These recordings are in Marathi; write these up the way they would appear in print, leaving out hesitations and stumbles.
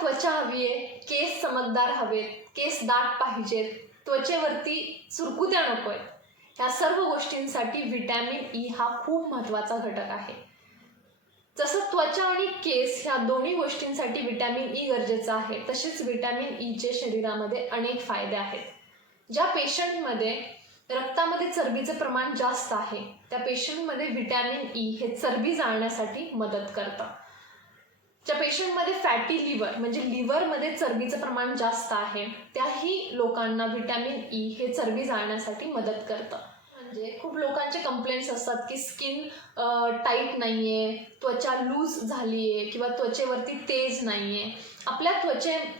त्वचा हवी आहे, केस चमकदार हवेत, केस दाट पाहिजेत, त्वचेवरती सुरकुत्या नको आहेत. ह्या सर्व गोष्टींसाठी व्हिटॅमिन ई हा खूप महत्त्वाचा घटक आहे. जसं त्वचा आणि केस ह्या दोन्ही गोष्टींसाठी व्हिटॅमिन ई गरजेचं आहे, तसेच व्हिटॅमिन ईचे शरीरामध्ये अनेक फायदे आहेत. ज्या पेशंटमध्ये रक्तामध्ये चरबीचं प्रमाण जास्त आहे, त्या पेशंटमध्ये व्हिटॅमिन ई हे चरबी जाळण्यासाठी मदत करतं. ज्या पेशंटमध्ये फॅटी लिव्हर म्हणजे लिव्हरमध्ये चरबीचं प्रमाण जास्त आहे, त्याही लोकांना व्हिटॅमिन ई हे चरबी जाळण्यासाठी मदत करतं. म्हणजे खूप लोकांचे कंप्लेंट्स असतात की स्किन टाईट नाही आहे, त्वचा लूज झाली आहे किंवा त्वचेवरती तेज नाही आहे. आपल्या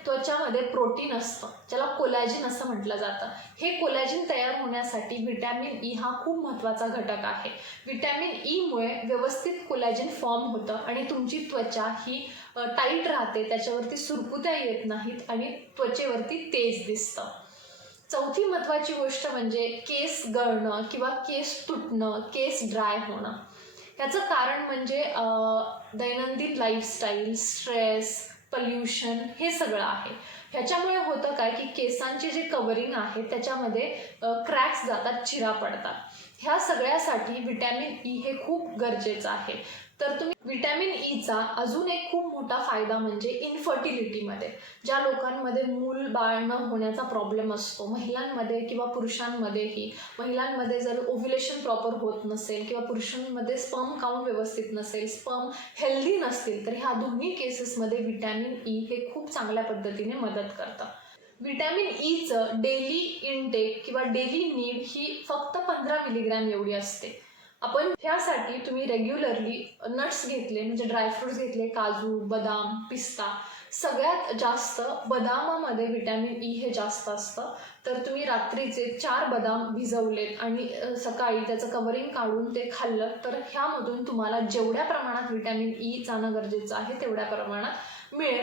त्वचामध्ये प्रोटीन असतं, ज्याला कोलॅजिन असं म्हटलं जातं. हे कोलॅजिन तयार होण्यासाठी व्हिटॅमिन ई हा खूप महत्त्वाचा घटक आहे. व्हिटॅमिन ईमुळे व्यवस्थित कोलॅजिन फॉर्म होतं आणि तुमची त्वचा ही टाईट राहते, त्याच्यावरती सुरकुत्या येत नाहीत आणि त्वचेवरती तेज दिसतं. चौथी महत्त्वाची गोष्ट म्हणजे केस गळणं किंवा केस तुटणं, केस ड्राय होणं. याचं कारण म्हणजे दैनंदिन लाईफस्टाईल, स्ट्रेस, पोल्युशन हे सगळं आहे. ह्याच्यामुळे होतं काय की केसांचे जे कवरिंग आहे त्याच्यामध्ये क्रॅक्स जातात, चिरा पडतात. ह्या सगळ्यासाठी व्हिटॅमिन ई हे खूप गरजेचं आहे. तर तुम्ही व्हिटॅमिन ईचा अजून एक खूप मोठा फायदा म्हणजे इनफर्टिलिटीमध्ये. ज्या लोकांमध्ये मूल बाळ न होण्याचा प्रॉब्लेम असतो, महिलांमध्ये किंवा पुरुषांमध्येही, महिलांमध्ये जर ओव्ह्युलेशन प्रॉपर होत नसेल किंवा पुरुषांमध्ये स्पर्म काउंट व्यवस्थित नसेल, स्पर्म हेल्दी नसतील, तर ह्या दोन्ही केसेसमध्ये व्हिटॅमिन ई हे खूप चांगल्या पद्धतीने मदत करतं. व्हिटॅमिन ईचं डेली इनटेक किंवा डेली नीड ही फक्त 15 मिलीग्रॅम एवढी असते. आपण ह्यासाठी तुम्ही रेग्युलरली नट्स घेतले म्हणजे ड्रायफ्रुट्स घेतले, काजू, बदाम, पिस्ता. सगळ्यात जास्त बदामामध्ये व्हिटॅमिन ई हे जास्त असतं. तर तुम्ही रात्रीचे 4 बदाम भिजवलेत आणि सकाळी त्याचं कवरिंग काढून ते खाल्लं, तर ह्यामधून तुम्हाला जेवढ्या प्रमाणात व्हिटॅमिन ई जाणं गरजेचं आहे तेवढ्या प्रमाणात मिळेल.